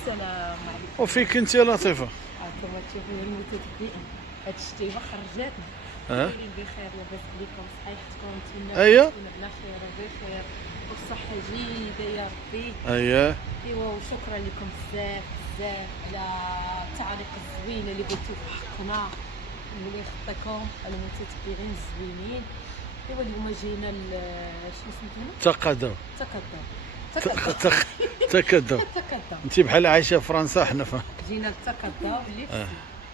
السلام عليكم. وفيك انت يا لطيفه؟ هاكم تشوفوا المتتبعين، هاد الشتيبه خرجاتنا. اه دايرين بخير لاباس عليكم، صحيحتكم؟ نتمنى اييه تكونوا على خير وبخير والصحه جيده يا ربي. اييه ايوا وشكرا لكم بزاف بزاف على التعليق الزوينه اللي قلتو في حقنا، اللي يخطيكم المتتبعين الزوينين. ايوا اليوم جينا شنو سميتها؟ تقدم تقدم تقدم تقدم. انت بحال عايشه في فرنسا حنا جينا التقدم اللي في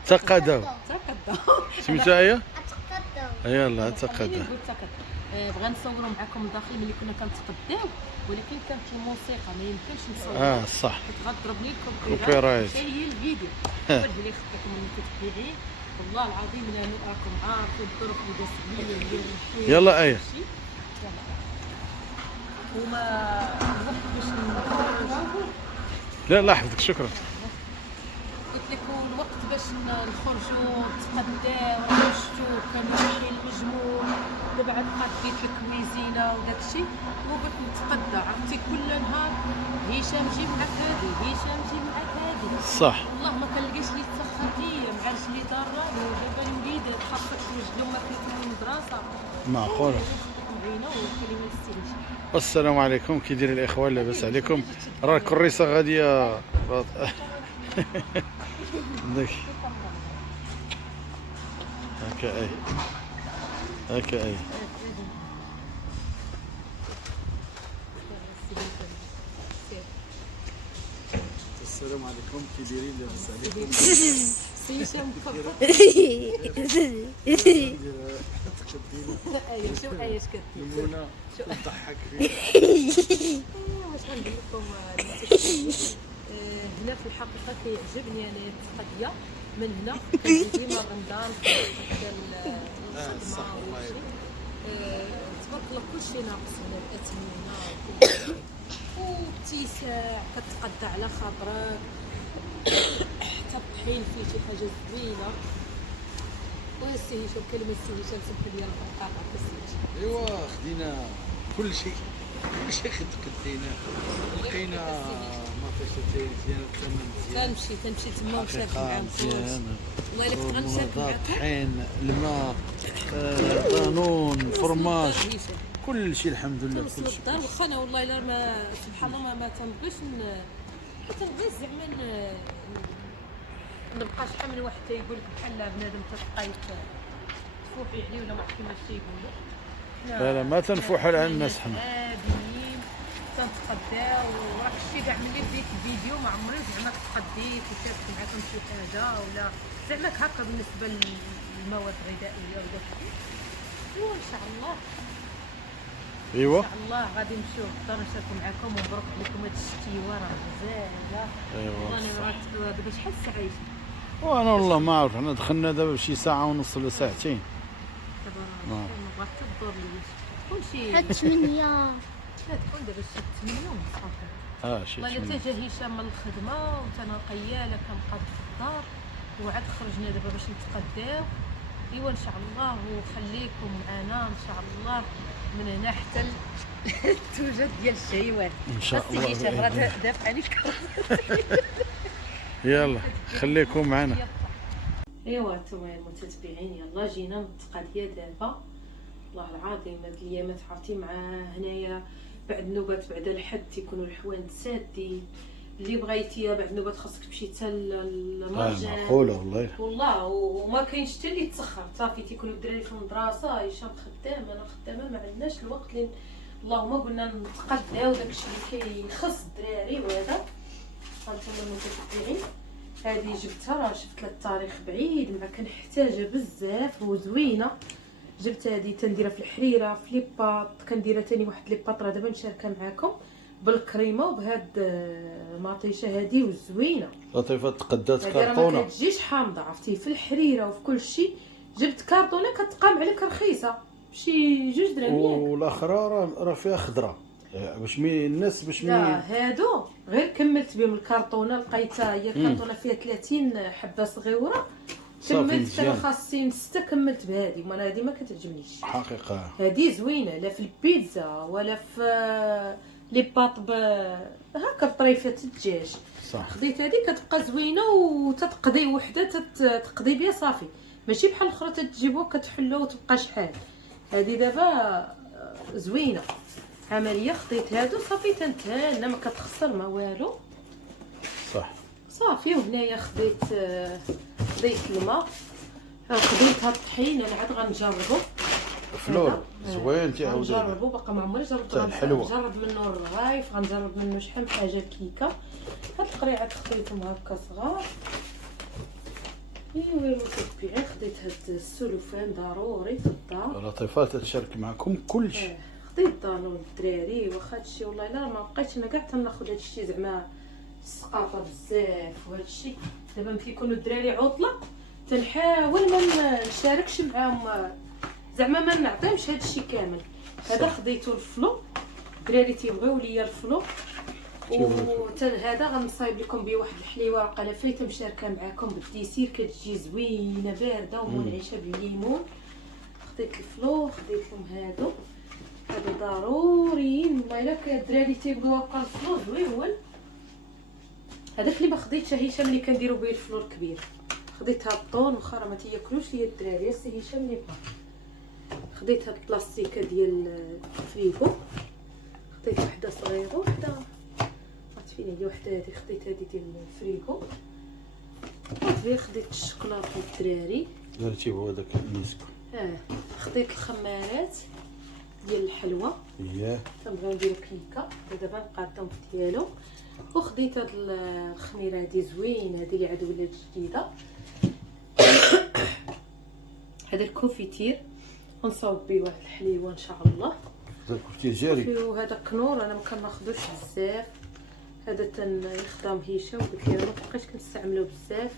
تقدم تقدم. سميتها هي اتقدم. يلا خليني تقدم. نقول تقدم. بغا نصوروا معكم الداخل ملي كنا كنتقداو، ولكن كانت الموسيقى ما يمكنش نصوروا صح حيت غتضربني كوبي رايت. حتى هي الفيديو. ولد اللي يخطيكم المتتبعين، والله العظيم انا راكم عارفين الظروف اللي دازت عليا ديال الفيلم. يلا ايه وما الوقت باش نخرجوا. لا لا حفظك شكرا. قلت لكم الوقت باش نخرجوا نتقداو، راه شفتوا كانوا شي المجموع. دابا عاد قديت الكويزينه وداك الشيء وبغيت نتقدى. عرفتي كل نهار هشام جيب معاك هادي، هشام جيب معاك هادي. صح والله ما كنلقاش اللي يتسخر ليا، مع اللي ضاره. ودابا الوليدات خاصك توجدهم ما كيدخلوا المدرسه. معقوله. معينه وكلمه السيريش. السلام عليكم، كي داير الاخوان؟ لاباس عليكم؟ راه الكريسه غاديه داك هكا اي هكا اي. السلام عليكم، كي دايرين؟ لاباس عليكم؟ سي هشام تفضل. ايوا شوف اياش كدير. منى تضحك واش غنقول لكم هنا في الحقيقه كيعجبني انا التقضيه من هنا. ديما رمضان صح والله. تبارك الله كلشي ناقص هنا، الاثمنه وكل واتساع كتقضى على خاطرك. حتى الطحين فيه شي حاجه زوينه. والسي هشام كلمه السي هشام سمح لي القطعه السي هشام. ايوا خدينا كل شيء خدينا، لقينا مطيشتين مزيانه بثمن مزيان. تنمشي تما ونشارك معاهم مزيان. والله الا كنت غنشارك معاكم. طحين، الماء، دانون، فرماج، كل شيء الحمد لله توصل كل شيء. الدار واخا انا والله الا ما سبحان الله ما تنبغيش تنبغي زعما نبقى شحال من واحد تيقول لك بحال بنادم تبقاي تفوحي عليه ولا ما عرفتي واش تيقولوا. لا لا ما تنفوح على الناس حنا. عاديين تنتقداو. وراه شتي كاع ملي بديت الفيديو ما عمري زعما تقديت وشاركت معكم شي حاجه ولا زعما هكا بالنسبه للمواد الغذائيه وداك الشيء. ايوا ان شاء الله ايوا ان شاء الله غادي نمشيو للدار نشاركوا معكم. ومبروك عليكم هاد الشتيوه راه غزاله. والله انا راه دابا شحال الساعه عايشه. وانا والله ما عرفت، حنا دخلنا دابا بشي ساعه ونص ولا ساعتين. دابا راه ما بغات تدور لي تكون شي حد 8. تكون دابا شي 8 ونص. شي والله الا تا جا هشام من الخدمه وتانا قياله كنبقى في الدار وعاد خرجنا دابا باش نتقداو. ايوا ان شاء الله وخليكم معنا ان شاء الله من هنا حتى التوجد ديال الشهيوات ان شاء الله. هشام راه دافع عليك. يلا خليكم معنا. ايوا نتوما المتتبعين يلا جينا نتقاديا دابا. والله العظيم هاد الايامات عرفتي مع هنايا بعد النوبات بعد الحد تيكونوا الحوانت سادين. اللي بغيتي بعد النوبات خاصك تمشي حتى للمرجان. معقوله والله. والله وما كاينش حتى اللي يتسخر صافي تيكونوا الدراري في المدرسه. هشام خدام انا خدامه ما عندناش الوقت اللي اللهم قلنا نتقداو داكشي اللي كيخص الدراري. وهذا هانتوما المتتبعين هذه جبتها راه شفت لها التاريخ بعيد ما كنحتاجها بزاف وزوينه. جبت هذه تنديرها في الحريره في لي باط. كنديرها ثاني واحد لي باط راه دابا نشاركها معكم بالكريمه وبهاد المطيشه هذه وزوينه لطيفه تقدات ما كرتونه. كتجيش حامضه عرفتي في الحريره وفي كل شيء. جبت كرتونه كتقام عليك رخيصه بشي 2 درهم. والاخرى راه فيها خضره باش الناس باش لا هادو غير كملت بهم الكرتونه لقيتها هي كرتونه فيها 30 حبه صغيره. كملت انا خاصين 6 كملت بهذه. وانا هذه ما كتعجبنيش حقيقه. هذه زوينه لا في البيتزا ولا في لي باط هكا بطريفه الدجاج. صح. خديت هذه كتبقى زوينه وتتقضي وحده تقضي بها صافي، ماشي بحال الاخرى تجيبوها كتحلوها وتبقى شحال. هذه دابا زوينه عمليه. خديت هادو صافي تنتهى، ما كتخسر ما والو. صح صافي. وهنايا خديت الماء، خديت هاد الطحين انا عاد غنجربو. فلور زوين تعاود غنجربو، باقا ما عمري جربت. تاع الحلوة. غنجرب منه الرغايف، غنجرب منه شحال من حاجه كيكه. هاد القريعات خديتهم هكا صغار. ايوا كتبيعي. خديت هاد السلوفان ضروري في الدار. لطيفات تشارك معكم كلشي. خديت دانون الدراري. واخا هادشي والله الا ما بقيتش انا كاع تناخذ هادشي زعما الثقافه بزاف وهادشي. دابا ملي يكونوا الدراري عطله تنحاول ما نشاركش معاهم، زعما ما نعطيهمش هادشي كامل. هذا خديتو الفلو، الدراري تيبغيو ليا الفلو. هذا غنصايب لكم به واحد الحليوه قلافيته مشاركه معاكم بالديسير، كتجي زوينه بارده ومنعشه بالليمون. خديت الفلو، خديت لهم هادو ضروريين والله الا الدراري تيبغيو هكا الفلو زويون. هذاك اللي ما خديتش هشام اللي كنديروا به الفلو الكبير. خديت هاد الطون واخا راه ما تياكلوش ليا الدراري، سي هشام اللي بقى. خديت هاد البلاستيكه ديال الفريغو، خديت وحده صغيره وحده عرفت فين هي وحده. هذه خديت هذه ديال الفريغو. خديت الشوكولاط للدراري، درتي هو داك النسكو. خديت الخمارات ديال الحلوى، تنبغيو نديرو كيكه دابا نقادهم ديالو. وخديت هاد الخميره هادي زوينه، هادي اللي عاد ولات جديده. هذا الكونفيتير غنصاوب به واحد الحليوه ان شاء الله. هذا الكونفيتير جاري. وهذا كنور انا ما كناخذوش بزاف، هذا تنخدم هشام قلت لي ما بقيتش كنستعملو بزاف.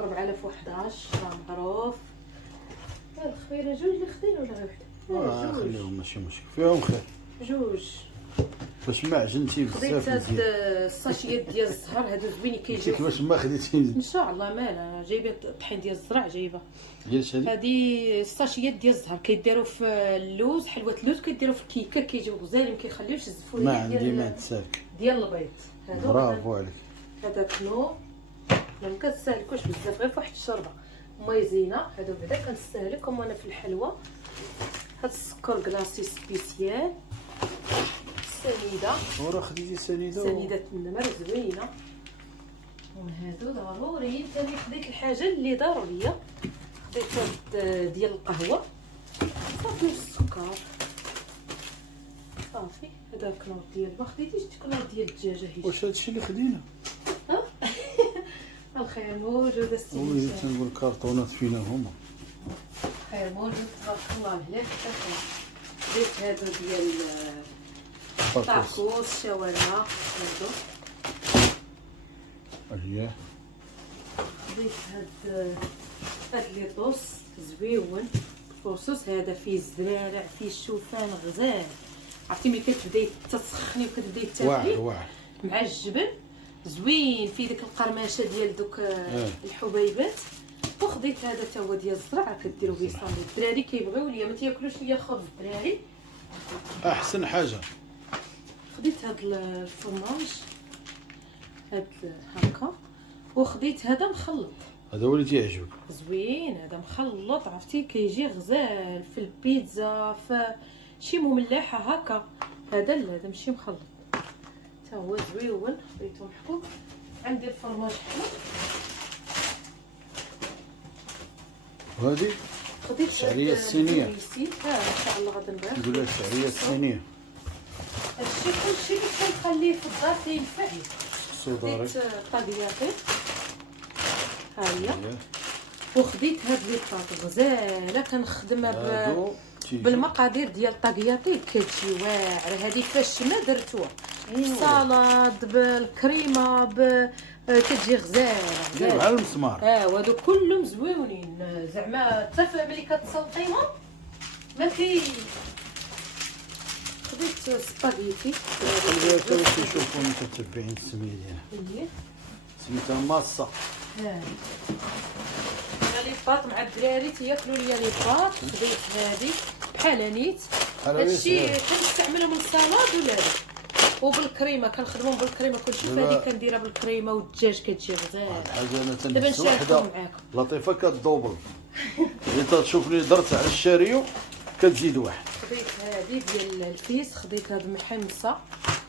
4011 راه معروف. الخميره جوج اللي خدينا ولا غير وحده؟ خليهم ماشي مشكل، فيهم خير جوج. باش ما عجنتي بزاف. خديت هاد الساشيات ديال الزهر هادو زوينين كيجيو. كيفاش ما خديتي؟ ان شاء الله مالا جايبه الطحين ديال الزرع جايبه. ديالش هادي الساشيات ديال الزهر كيديروا في اللوز، حلوه اللوز كيديروا في الكيكه كيجيو غزالين، ما كيخليوش يزفوا. ما عندي ما تسالك ديال البيض هادو. برافو عليك. هذا كنو ما كتسالكوش بزاف، غير فواحد الشربه مايزينا. هادو بعدا كنستهلكهم وانا في الحلوه. هاد السكر كلاصي سبيسيال. السنيده وراه خديتي سنيده. سنيده النمر زوينه. وهادو ضروري. ثاني خديت الحاجه اللي ضروريه، خديت هاد ديال القهوه صافي والسكر صافي. هذا كنور ديال ما خديتيش كنور ديال الدجاجه هي. واش هادشي اللي خدينا؟ الخير موجود السيدي. وي تنقول الكارطونات فينا هما. الخير موجود تبارك الله عليك. خديت هادو ديال طاكوس شاورما. هادو اييه. خديت هاد ليطوس زويون. البروسوس هذا فيه الزرارع، فيه الشوفان غزال. عرفتي ملي كتبداي تسخني وكتبداي تاكلي واعر مع الجبن زوين، فيه ديك القرمشه ديال دوك الحبيبات. وخديت هذا تا هو ديال الزرع، راه كديروا به صامي. الدراري كيبغيو ليا ما تياكلوش ليا الخبز الدراري. احسن حاجه. خديت هاد الفرماج هاد هكا. وخديت هذا مخلط، هذا هو اللي تيعجبك. زوين هذا مخلط، عرفتي كيجي غزال في البيتزا في شي مملحه هكا. هذا لا هذا ماشي مخلط تا هو زويون. خديتو محكوك. عندي الفرماج حلو. وهذه خديت الشعريه الصينيه. ان شاء الله غادي نبيع. نقولها الشعريه الصينيه. هادشي كلشي اللي كنخليه في الدار كينفع لي. صداري. خديت طاقياطي ها هي. وخديت هاد لي طاط غزاله كنخدمها بالمقادير ديال الطاقياطي كتجي واعره. هذه فاش ما درتوها السلطه بالكريمه كتجي غزاله بحال المسمار. وهادو كلهم زويونين زعما حتى ملي كتسلطيهم ما كي. خديت سباغيتي. كيشوفوا متتبعين السميه ديالها سميتها ماصه. لي باط مع الدراري تياكلوا ليا لي باط. خديت هذه بحال نيت. هادشي كنستعملهم للسلطه ولا لا؟ وبالكريمه كنخدمهم بالكريمه كنشوف هذه كنديرها بالكريمه والدجاج كتجي غزال. حاجه انا دابا تنهز نشاركهم وحده معاكم. لطيفه كدوبل. اللي تشوفني درت على الشاريو كتزيد واحد. خديت هذه ديال الفيس، خديت هاد محمصه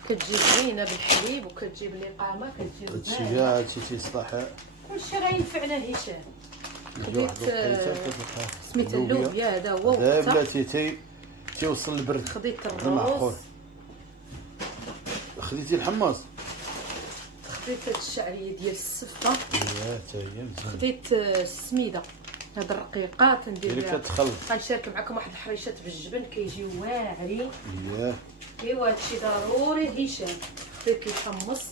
كتجي زوينه بالحليب وكتجيب الاقامه كتجي هادشي غزاله. كاع هادشي تيصلح. كلشي راه ينفعنا هشام. واحد خديت الوقيته سميت اللوبيا هذا هو دابا وقتها. تيوصل البرد. خديت معقول. الروز، خديتي الحماص. خديت هاد الشعريه ديال السفه، يا تا هي مزيان. خديت السميده هاد الرقيقات ندير اللي بها. كتخلط. غنشارك معكم واحد الحريشات بالجبن كيجيو واعرين. ياه ايوا هادشي ضروري هشام. خديت الحمص،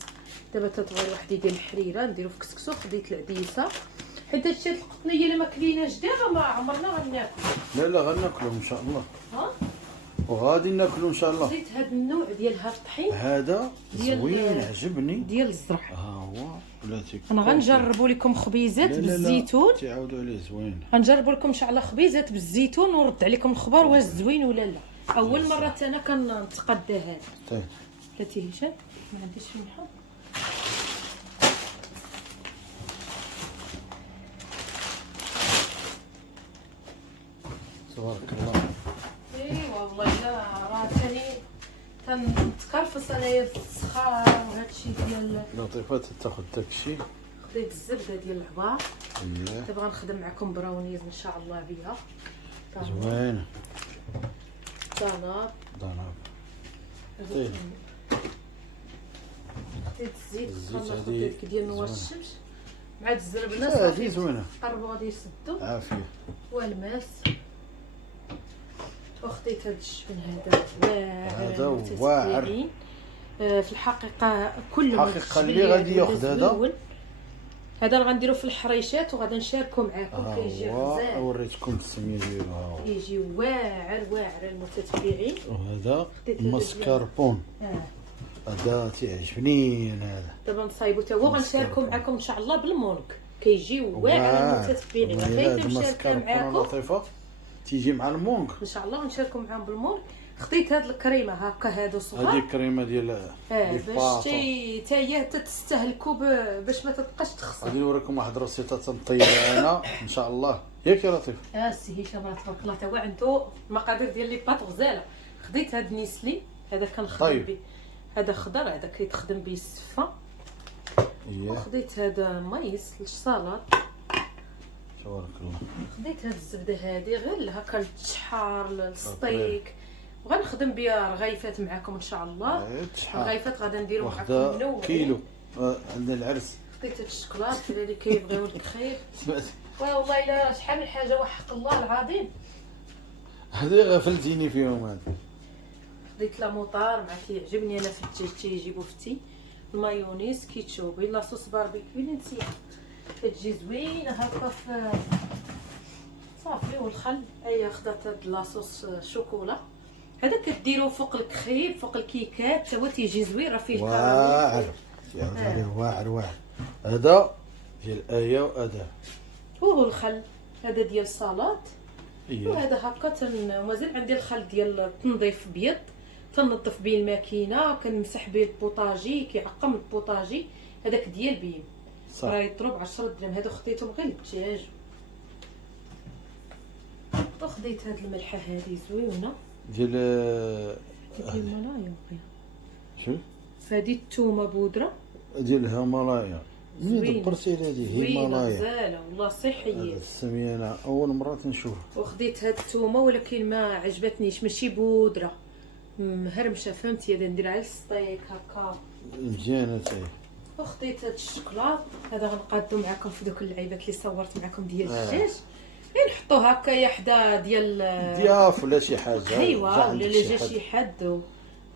دابا تتبغي واحد ديال الحريره نديرو في كسكسو. خديت العديسه حيت هادشي هاد القطنيه الا ما كليناش دابا ما عمرنا غناكل. لا غناكلو ان شاء الله، ها وغادي ناكلو ان شاء الله. خديت هاد النوع ديال هاد الطحين هذا ديال- زوين عجبني. ديال الزرع. ها هو بلاتي. انا غنجربوا لكم خبيزات بالزيتون. تعاودوا عليه زوين. غنجربوا لكم ان شاء الله خبيزات بالزيتون ونرد عليكم الخبر واش زوين ولا لا. اول مره انا كنتقدى هذا. طيب بلاتي هشام ما عنديش فين نحط. تبارك الله. ايوا والله لا راه ثاني تنتكرفص انايا في السخان وهادشي ديال. لطيفه تاخذ داكشي. خديت الزبده ديال العبار. اييه دابا غنخدم معكم براونيز ان شاء الله بها. زوين. طناب. ضناب. طيب. خديت الزيت. الزيت خديت هادي كي ديال نواة زوينة. الشمس مع الزربنه هذه صافي. زوينه. قربوا غادي يسدوا. عافيه. والماس. وخديت هاد الجبن هذا هذا واعر واعر. متتبعين. في الحقيقه كل الحقيقة اللي غادي ياخذ هذا. هذا راه غنديرو في الحريشات وغادي نشاركو معاكم. كيجي هو غزال وريتكم السميه ديالو. ها هو. كيجي واعر المتتبعين. وهذا خديت هذا مسكربون. هذا تيعجبني انا هذا. دابا نصايبو تا هو غنشاركو معاكم ان شاء الله بالمونك. كيجي واعر المتتبعين. غير مشاركه معاكم لطيفه تيجي مع المونك. ان شاء الله غنشاركو معاهم بالمونك. خديت هاد الكريمه هكا هادو صغار. هذه الكريمه ديال باش تا هي تستهلكوا باش ما تبقاش تخسر. غادي نوريكم واحد الرصيطه تنطيبها انا ان شاء الله. ياك يا لطيف. السي هشام تبارك الله تا هو عنده المقادير ديال لي باط غزاله. خديت هاد نيسلي هذا كنخدم طيب. به. هذا خضر هذا كيتخدم به السفه. اييه وخديت هذا مايس للسلطه. تبارك الله. خديت هاد الزبده هادي غير هكا للتشحار للسطيك. وغنخدم بها رغيفات معكم ان شاء الله. شحال رغيفات غادا نديرو معكم وحده منوعين. كيلو. عندنا العرس. خديت هاد الشكلاط اللي كيبغيو الخير. سمعتي والله الا شحال من حاجه وحق الله العظيم. هذه غفلتيني فيهم هذا. خديت لا موطار مع كيعجبني انا في الدجاج تيجيبو فتي. المايونيز كيتشوب لاصوص باربيكيو اللي نسيها كتجي زوينه هكا في صافي. والخل اي خدات هاد لاصوص شوكولا. هذا كديروا فوق الكريب فوق الكيكات تا هو تيجي زوين راه فيه واعر. يعاود عليه واعر. هذا ديال ايه واداه. وهو الخل هذا ديال السلطات. اييه وهذا هكا مازال عندي الخل ديال التنظيف بيض. تنظف به الماكينه كنمسح به البوطاجي كيعقم البوطاجي. هذاك ديال بيم صح. راه يضرب 10 درهم. هادو خديتهم غير للدجاج. وخديت هاد الملحه هذه زوينه ديال الهيمالايا. شو هذه الثومه بودره ديال الهيمالايا. منين زوينة. دبرتي على هذه زوينه هيمالايا؟ غزاله والله صحيه. هذا السميه انا اول مره تنشوف. وخديت هاد الثومه ولكن ما عجبتنيش ماشي بودره مهرمشه فهمتي. هذا ندير على السطيك هكا مزيانه تاهي. وخديت هاد الشكلاط هذا غنقادو معكم في دوك اللعيبات اللي صورت معكم ديال الدجاج. غير نحطو هكايا حدا ديال ضياف ولا شي حاجه. ايوا ولا جا شي حد ولا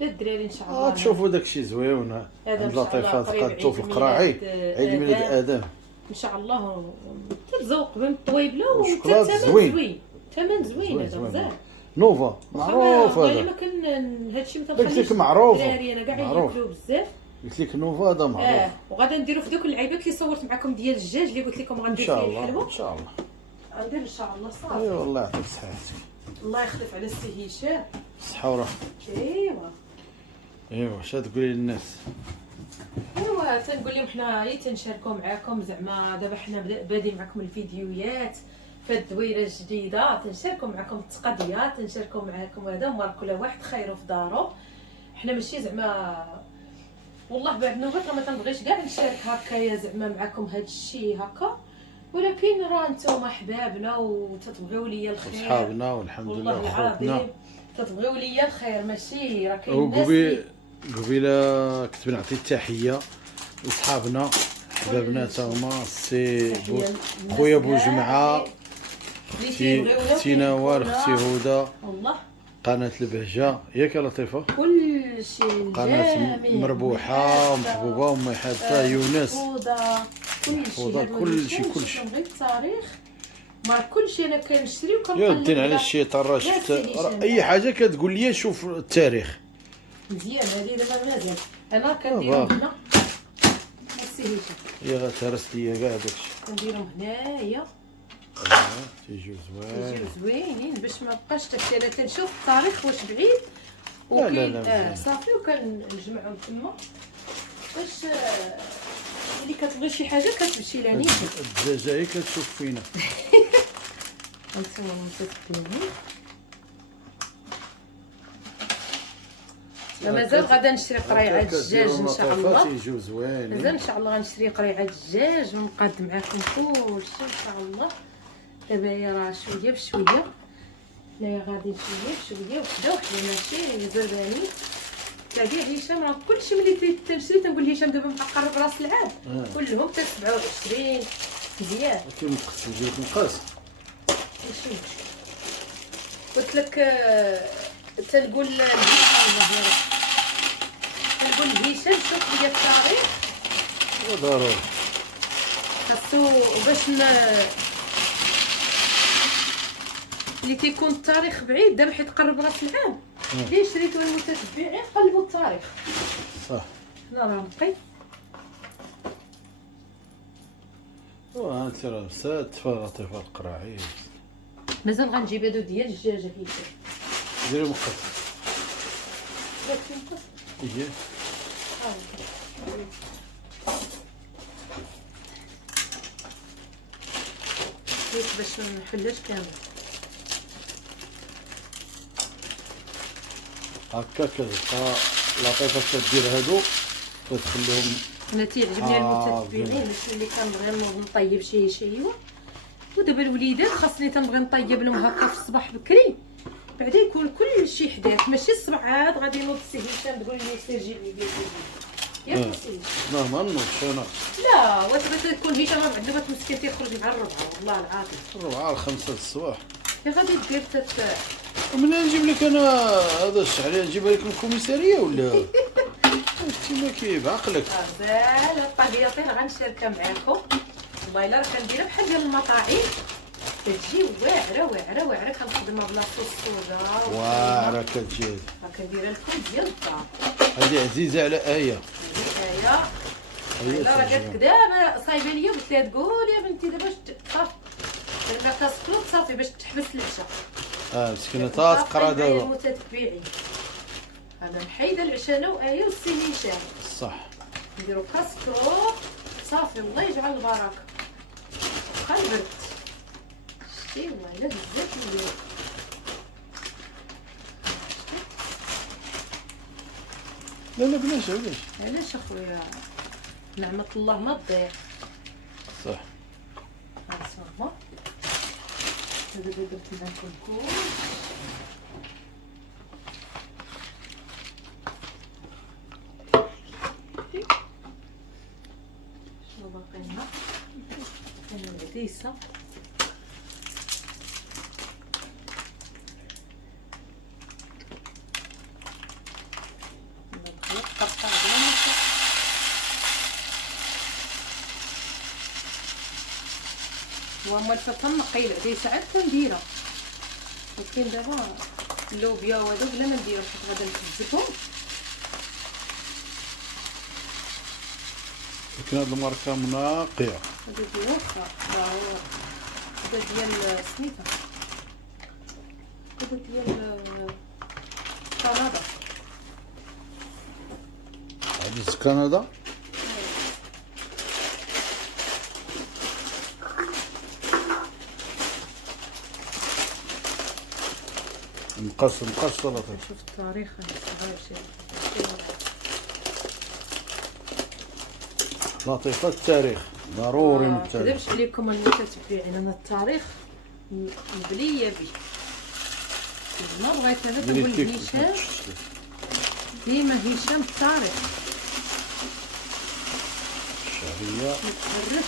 الدراري ان شاء الله. تشوفوا داكشي زوين. هذا عند إن شاء الله لطيفات قريب قادتو في عيد القراعي. ميلاد عيد ميلاد ادم ان شاء الله. ترزوق بنت طويبله والشوكولات وثمن زوين. زوين. ثمن زوين هذا غزال. نوفا معروف والله هذا. ما كان هادشي ما قلت تنخليش لك معروف. الدراري انا كاع معروف. ياكلوا بزاف. قلت لك نوفا هذا معروف. وغادا نديرو في دوك اللعيبات اللي صورت معكم ديال الدجاج اللي قلت لكم ان غندير شاء فيه الله الحلوه. ان شاء الله. غندير ان شاء الله صافي. ايوا الله يعطيك صحتك. الله يخلف على السي هشام. الصحه والراحه. ايوا ايوا واش تقولي للناس؟ ايوا تنقول لهم حنا هي تنشاركوا معاكم، زعما دابا حنا بادين معكم الفيديوهات في الدويره الجديده، تنشاركوا معكم التقضيه، تنشاركوا معكم هذا مبارك كل واحد خير في دارو. حنا ماشي زعما والله بعد نوبات ما تنبغيش كاع نشارك هكايا زعما معكم هذا الشيء هكا، ولكن راه نتوما احبابنا وتتبغيو ليا الخير صحابنا والحمد لله وخوتنا تتبغيو ليا الخير، ماشي راه كاين ناس قبيله كنت نعطي التحيه لصحابنا احبابنا تا هما السي خويا بوجمعه، اختي نوال، اختي هدى، والله قناه البهجه ياك لطيفه، كل شيء قناه مربوحه ومحبوبه وما حتى يونس كل شيء بغيت التاريخ مع كل شيء انا كنشري وكنقلب. يا الدين على الشيطان، راه شفت اي حاجه كتقول لي شوف التاريخ مزيان. هذه دابا مزيان انا كنديرهم هنا السي هشام، هي غتهرس ليا كاع داكشي كنديرهم هنايا تيجيو زوينين باش ما بقاش داكشي. انا كنشوف التاريخ واش بعيد وكاين صافي وكنجمعهم تما باش اللي كتبغي شي حاجه كتمشي لاني الدجاجه هي كتشوف فينا. انتما متفقين. مازال غادا نشري قريعه الدجاج ان شاء الله، تيجيو زوينين مازال ان شاء الله غنشري قريعه الدجاج ونقاد معكم كلشي ان شاء الله. دابا هي راه شويه بشويه، حنايا غادي شويه وحده ماشي زربانين. تلاقي هشام راه كلشي ملي تنشري تنقول هشام دابا بقى قرب راس العام كلهم تا 27 مزيان. كينقص جيت نقص ماشي مشكل. قلت لك تنقول هشام شوف لي التاريخ ضروري خاصو باش اللي كيكون التاريخ بعيد دابا حيت قرب راس العام اللي شريتو المتتبعين قلبوا التاريخ صح. هنا راه بقيت انت راه سات لطيفه القراعي. مازال غنجيب هادو ديال الدجاجه هشام ديري مقص ايه باش ما نحلوش كامل هكا كتبقى لطيفه كدير هادو وتخليهم. انا تيعجبني المتتبعين باش اللي كنبغي نطيب شي شيوه. ودابا الوليدات خاصني تنبغي نطيب لهم هكا في الصباح بكري بعدا يكون كل شيء حداك، ماشي الصباح عاد غادي نوض السي هشام تقول لي سير جيب لي ياك سي لا ما نوضش انا. لا وتبغي تكون هشام بعد دابا مسكين تيخرج مع الربعه والله العظيم 4 5 الصباح يا غادي دير ومنين نجيب لك انا هذا الشعريه نجيبها لك من الكوميساريه ولا انت ما كيف عقلك؟ غزال الطبيعتين غنشاركها معاكم. والله الا راه كنديرها بحال ديال المطاعم كتجي واعره كنخدمها بلا صوص صودا واعره كتجي كنديرها لكم ديال الدار. هذه عزيزه على ايه لا راه قالت دابا صايبه ليا قلت لها تقول يا بنتي دابا صافي درنا كاسكروط صافي باش تحبس العشاء. مسكينه تقرا دابا المتتبعين هذا محيده العشاء انا وايه والسي هشام صح. نديرو كاسكروط صافي الله يجعل البركه. بقى البرد شتي ولا بزاف اليوم لا بلاش علاش اخويا نعمة الله ما تضيع صح. صافا هذا درت معكم كل شنو باقي لنا الهريسه وهما الفتة نقي العديسة عاد كنديرها، ولكن دابا اللوبيا وهذا بلا ما نديرو حيت غادا نحجبهم. لكن هاد الماركة منقية. هذا ديال واخا هذا ديال سميتها هذا ديال كندا حديث كندا. مقص سلطة. شوف التاريخ صغير شي. لطيفة التاريخ ضروري من ما التاريخ. كذبش عليكم المتتبعين، انا التاريخ مبليه به. ما بغيت انا نقول هشام، ديما هشام التاريخ الشعرية متهرش.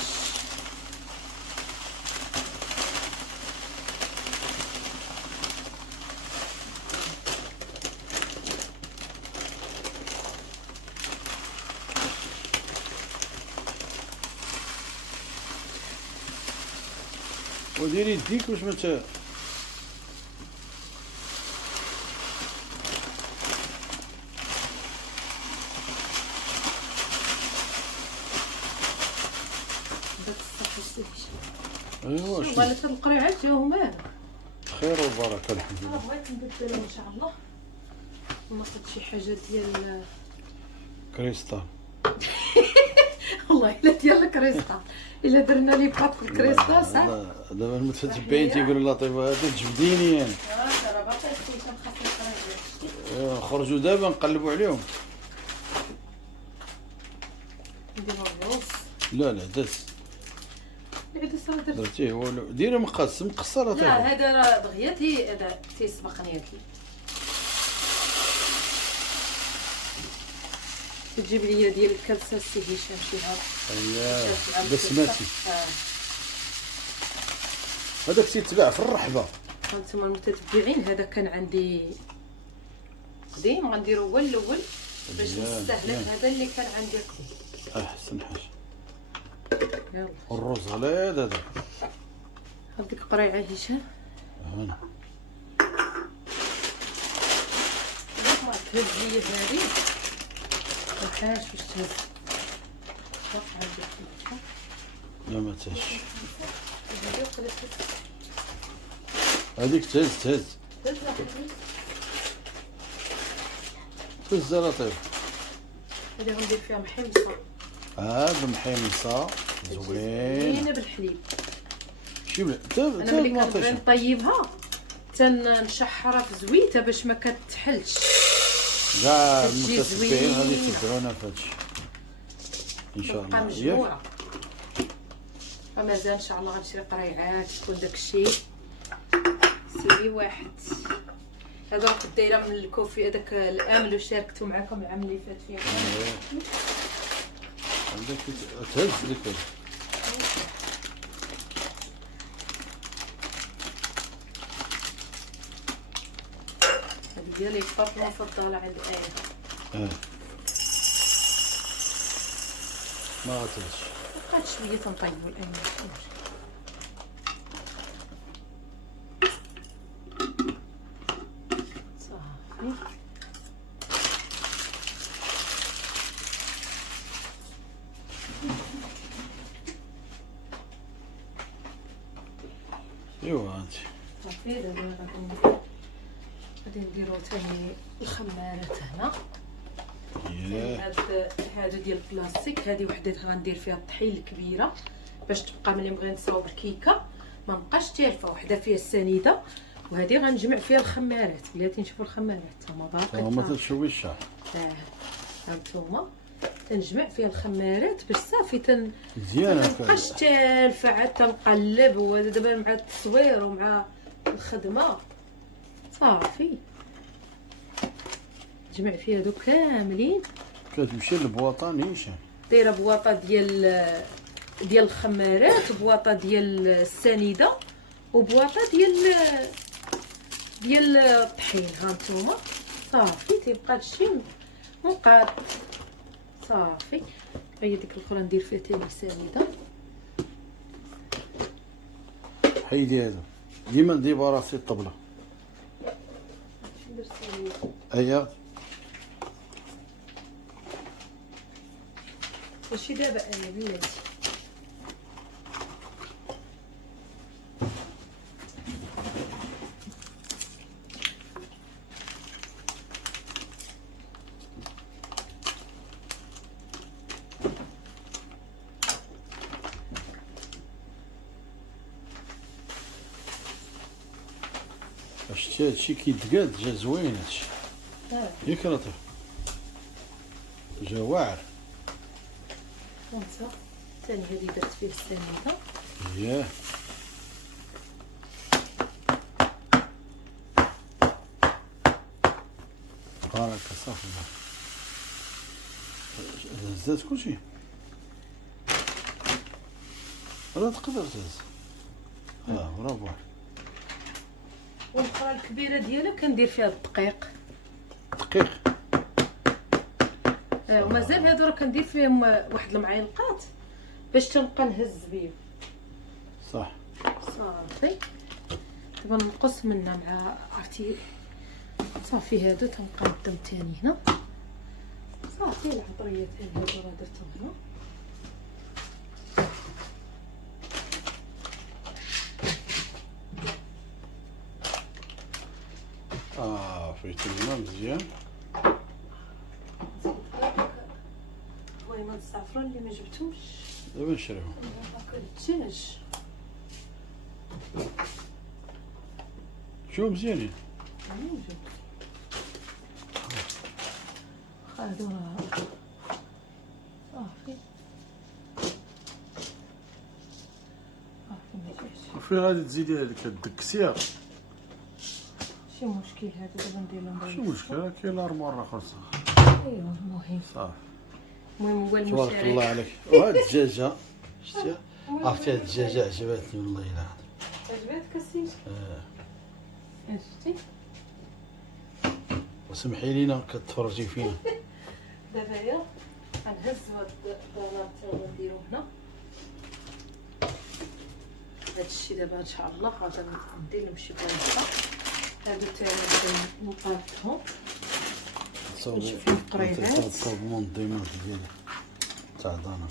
وديري يديك واش مت داك الصح السيف. ايوا شوف قالت هاد القريعات جاو مالك. خير وبركة الحمد لله. بغيت نبدلو ان شاء الله، وناخد شي حاجه ديال كريستال. والله الا ديال الكريستال، الا درنا لي بقات في الكريستال صح. لا دابا المتتبعين تيقولوا لطيفة هذا تجبديني انا. راه باقي خصني خاصني القرايه. خرجوا دابا نقلبوا عليهم. نديرو الروز. لا داز هذا صافي درت. درتيه هو ديري مقصر لطيفة. لا هذا راه دغيا هذا تيسبقني هادي. تجيب لي ديال الكلسه السي هشام شي هذا. اييه بسمتي. هذاك تيتباع في الرحبة. هانتوما المتتبعين، هذا كان عندي قديم، غنديرو هو الاول باش نستهلك هذا اللي كان عندي قديم. احسن حاجة. يلا الرز غليظ هذا. هذيك قريعه هشام. هنا ما تهز لي هذه الحاش واش تهز. لا ما تهش. هذيك تهز تهز لطيف. هذه غندير فيها محمصه. بمحيمصة زوين. زينه بالحليب. شي بلا انا ملي كنبغي نطيبها تنشحرها في زويته باش ما كتحلش. كاع تجي المتتبعين غادي زوينة. يتبعونا في هادشي ان شاء تبقى الله. ياك مجموعه. فمازال ان شاء الله غنشري قريعات تكون داكشي سيري واحد. هذا كنت دايره من الكوفي هذاك الامل وشاركته معكم العام اللي فات فيه. عندك تهز ديك. هذه ديالي الفاطمه المفضله عند ايه. ما غتهزش. بقات شويه تنطيبوا الان. صافي. ايوا هانتي صافي دابا غادي نديرو ثاني الخمارات هنا. هادو ديال البلاستيك. هذه وحده غندير فيها الطحين الكبيره باش تبقى ملي نبغي نصاوب الكيكه ما نبقاش تالفه. وحده فيها السنيده، وهذه غنجمع فيها الخمارات. بلاتي نشوفوا الخمارات هما باقي. ما تشويش. هانتوما تنجمع فيها الخمارات باش صافي مزيانه. ما تبقاش تالفه عاد تنقلب. وهذا دابا مع التصوير ومع الخدمه صافي نجمع فيها هادو كاملين. كتمشي للبواطه نيشان. دايره بواطه ديال الخمارات، وبواطه ديال السنيده، وبواطه ديال الطحين. هانتوما صافي تيبقى هادشي مقاد. صافي هي ديك الاخرى ندير فيها تاني سنيده. حيدي هذا ديما ندير راسي الطبله. ندير سنيده. اييه ماشي دابا انا بلاتي. شتي هادشي كيتقاد جا زوين هادشي ياك لطيف جا واعر. وانت ثاني هذه درت فيه السميده. ياه بارك صافي هزات كلشي ولا تقدر تهز. برافو. والاخرى الكبيره ديالها كندير فيها الدقيق. دقيق ومازال هادو راه كندير فيهم واحد المعلقات باش تنبقى نهز بيه. صح صافي دابا نقص منها مع عرفتي. صافي هادو تنقدم تاني هنا. صافي العطريه تاني هادو راه درتهم هنا. فايت الماء مزيان. هو الزعفران اللي ما جبتوش دابا نشريوه. هاكا الدجاج شوف مزيانين. هادو راه صافي. وفي غادي تزيدي هذيك الدكسيه شي مشكل هادو دابا ندير لهم. شي مشكل كاين الارموار راه خاصها. ايوا المهم صافي المهم هو تبارك المشارك. الله عليك. وهاد الدجاجه شتيها عرفتي هاد الدجاجه عجبتني والله الا عجباتك السيد؟ شفتي وسمحي لينا كتفرجي فينا. دابا هي غنهز هاد البلاط ونديرو هنا. هادشي دابا ان شاء الله غادي ندير لهم شي بلاصه. هادو تاعي غادي نطابقهم نشوف فيهم القريبات. تصاوب منظمات ديالي تاع دانا.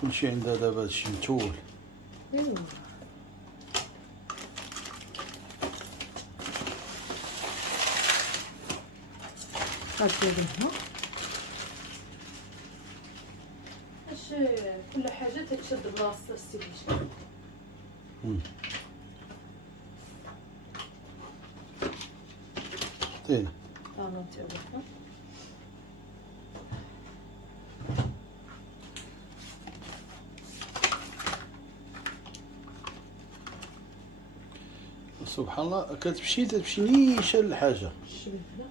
كلشي عندها دابا هادشي متول. ايوا غاديرهم هنا باش كل حاجه تتشد بلاصتها السيدي. حطينا انا نتاوعها. سبحان الله تمشي نيشان الحاجه. الشبيبه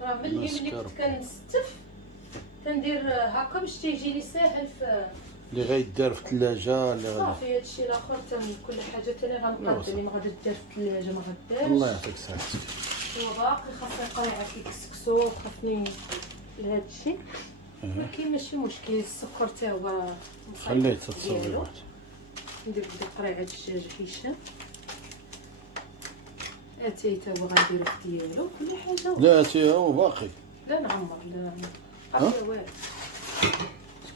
راه من اللي كنت كنستف كندير هكا باش تيجيني ساهل في اللي غيدار في الثلاجه اللي غادي. صافي هادشي الاخر كل حاجه تاني غنقدم اللي ما غادي دير في الثلاجه ما غدارش. الله يعطيك صحتك. هو باقي خاصني قريعه كيكسكسو وخاصني لهادشي ولكن ماشي مشكل. السكر تا هو خليه تتصوبي واحد. ندير بدي قريعه الدجاج هشام اتاي تا هو غنديرو في ديالو كل حاجه. لا تي هو باقي. لا نعمر لا عرفتي والو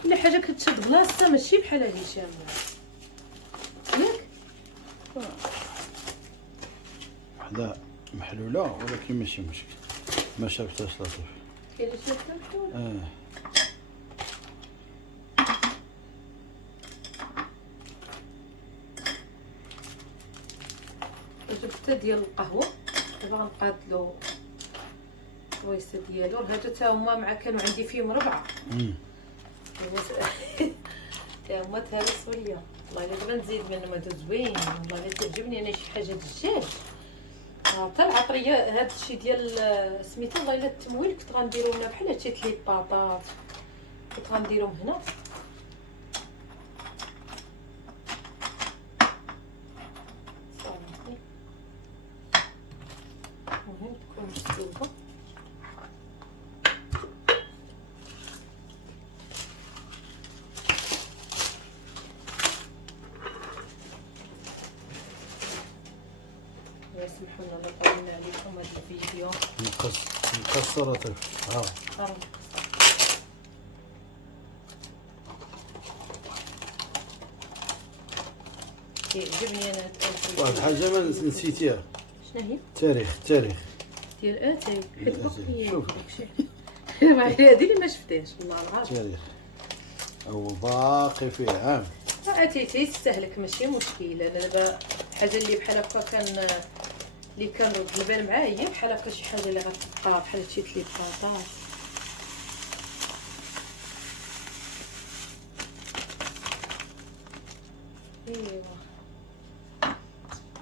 كل حاجه كتشد بلاصتها ماشي بحال هشام ياك. وحده محلوله ولكن ماشي مشكل ما شافتهاش لطيف. كاين اللي شافتها محلوله. جبت ديال القهوه دابا غنقادلو الكويسه ديالو. هادو تا هما مع كانوا عندي فيهم 4 تا هما تهرسوا ليا. والله الا دابا نزيد منهم هادو زوين والله الا تعجبني انا شي حاجه دجاج. حتى العطريه هادشي ديال سميتو والله الا التمويل كنت غنديرو هنا بحال هادشي تلي بطاطا كنت غنديرهم هنا. صافي المهم تكون مسلوقه. سمحوا لنا طولنا عليكم هذا الفيديو. مكسر لطيف. كيعجبني انا واحد الحاجه ما نسيتيها. شنو هي؟ التاريخ ديال اتاي حيت باقي شوف. داكشي هذه اللي ما شفتهاش والله العظيم. التاريخ هو باقي فيه عام. عادي يستهلك ماشي مشكل. انا دابا الحاجه اللي بحال هكا اللي كنرد البال معاه هي بحال هكا شي حاجه اللي غتبقى بحال هادشي لي بطاطا.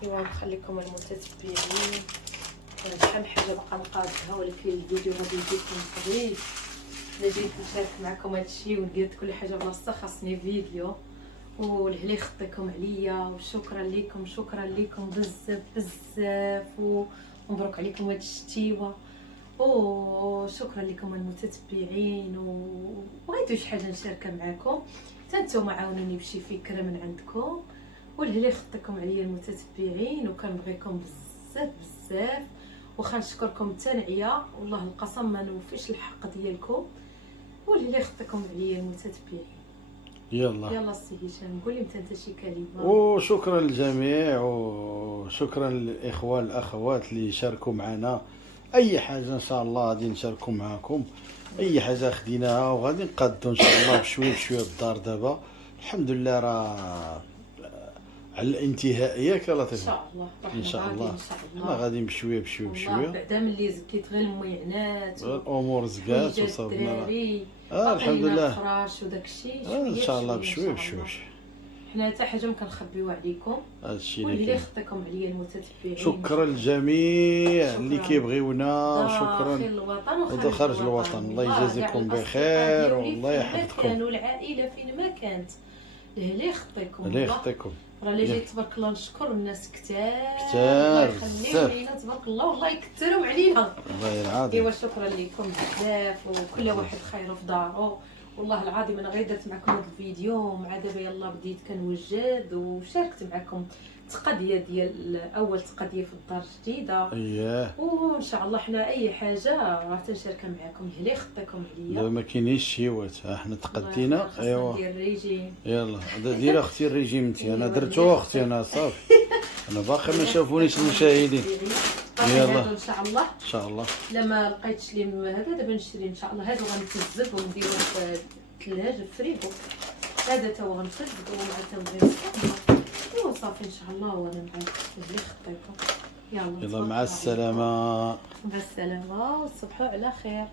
ايوا نخليكم المتتبعين. شحال حاجه باقا نقادها ولكن الفيديو غادي يجيكم طويل. الا جيت نشارك معكم هادشي وندير كل حاجه بلاصتها خاصني فيديو. والهلا يخطيكم عليا وشكرا لكم بزاف بزاف ومبروك عليكم هاد الشتيوه. وشكرا لكم المتتبعين وبغيتو شي حاجه نشاركها معكم حتى نتوما عاونوني بشي فكره من عندكم. والهلا يخطيكم عليا المتتبعين وكنبغيكم بزاف بزاف وخنشكركم التنعيه والله القسم ما نوفيش الحق ديالكم. والهلا يخطيكم عليا المتتبعين. يلا سي هشام قولي انت شي كلمه. وشكرا للجميع وشكرا للاخوه الاخوات اللي شاركوا معنا. اي حاجه ان شاء الله غادي نشاركوا معكم. اي حاجه خديناها وغادي نقادو ان شاء الله بشويه بشويه بالدار. دابا الحمد لله راه على الانتهاء ياك لطيفه. ان شاء الله انا غادي بشويه بشويه بعدا ملي زكيت غير الميعنات الامور زكات وصابنا الحمد لله الفراش وداكشي ان شاء الله بشويه بشويه. حنا حتى حاجه ما كنخبيو عليكم. هادشي اللي يخطيكم عليا المتتبعين. شكرا للجميع اللي كيبغيونا. شكرا ودخرج الوطن. الله يجازيكم بخير والله يحفظكم والعائله فين ما كانت. الله يخطيكم. الله يخطيكم. راه اللي جيت تبارك الله نشكر الناس كتار بزاف علينا تبارك الله والله يكثروا علينا والله العظيم. ايوا شكرا لكم بزاف وكل واحد خير في دارو. والله العظيم انا غير درت معكم هذا الفيديو مع دابا يلا بديت كنوجد وشاركت معكم تقضيه ديال اول تقضيه في الدار الجديده. وان شاء الله حنا اي حاجه راه تنشاركها معكم. هلا يخطيكم عليا. دابا ما كاينينش شيوات حنا تقدينا. ايوا ندير الريجيم. يلا دير اختي الريجيم انت. انا درتو اختي انا صافي. انا باقي ما شافونيش المشاهدين. يلا ان شاء الله ان شاء الله. لا ما لقيتش لي هذا دابا نشري ان شاء الله. هادو غنتزب ونديرو في الثلاجه في الفريغو. هذا تا هو غنتزب ومع تنظيم ايوا صافي ان شاء الله. وانا معاك اللي خطيتو. يلا مع السلامه. مع السلامه وتصبحوا على خير.